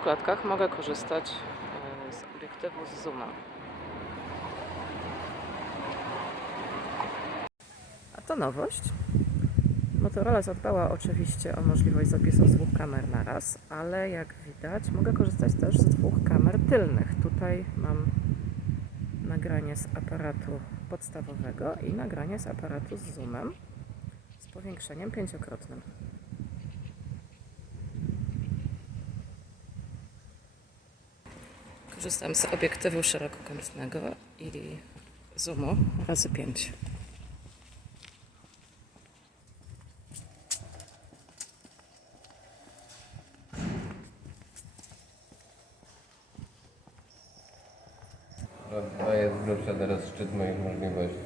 W klatkach mogę korzystać e, z obiektywu z zoomem. A to nowość. Motorola zadbała oczywiście o możliwość zapisu z dwóch kamer na raz, ale jak widać mogę korzystać też z dwóch kamer tylnych. Tutaj mam nagranie z aparatu podstawowego i nagranie z aparatu z zoomem z powiększeniem pięciokrotnym. Korzystam z obiektywu szerokokątnego i zoomu razy 5. To jest grubsza teraz szczyt moich możliwości.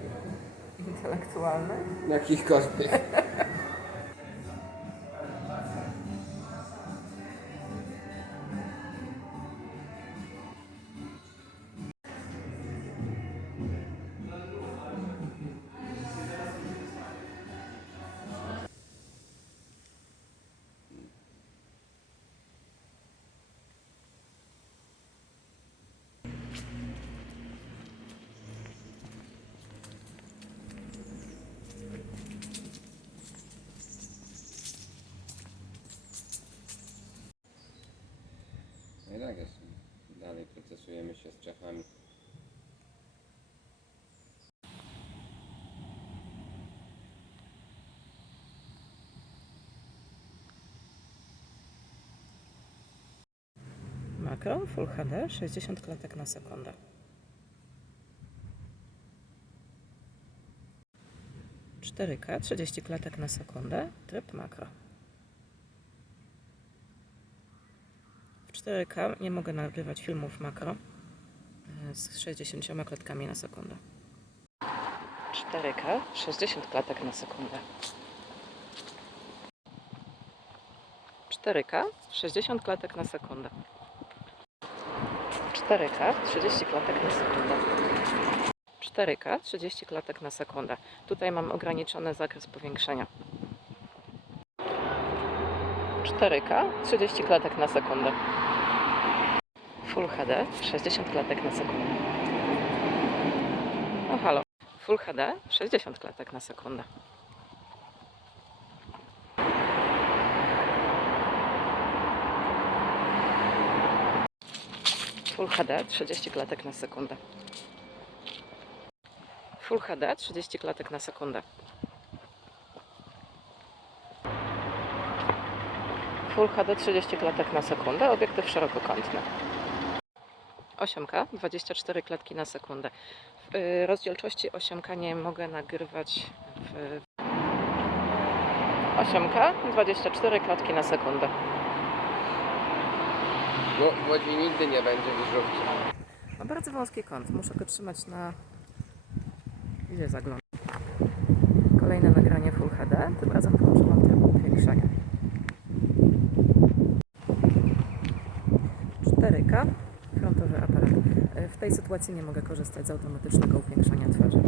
Intelektualny? Jakichkolwiek. No i tak jest. Dalej procesujemy się z Czechami. Makro Full HD 60 klatek na sekundę. Cztery K 30 klatek na sekundę, tryb makro. 4K nie mogę nagrywać filmów makro e, z 60 klatkami na sekundę. 4K 60 klatek na sekundę. 4K 60 klatek na sekundę. 4K 30 klatek na sekundę. 4K 30 klatek na sekundę. Tutaj mam ograniczony zakres powiększenia. 4K 30 klatek na sekundę. Full HD 60 klatek na sekundę. No halo. Full HD 60 klatek na sekundę. Full HD 30 klatek na sekundę. Full HD 30 klatek na sekundę. Full HD 30 klatek na sekundę, obiektyw szerokokątny. 8K 24 klatki na sekundę. W y, rozdzielczości 8K nie mogę nagrywać w 8K 24 klatki na sekundę. No, w Łodzi nigdy nie będzie wyżówki. Ma bardzo wąski kąt. Muszę go trzymać na... Gdzie zaglądam? Kolejne nagranie Full HD. Tym razem połączyłam tryb upiększania. 4K, frontowy aparat. E, W tej sytuacji nie mogę korzystać z automatycznego upiększania twarzy.